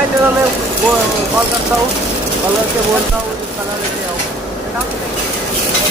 मैं चलो मैं कॉल करता हूँ, कॉल करके बोलता हूँ कलर लेके आओ।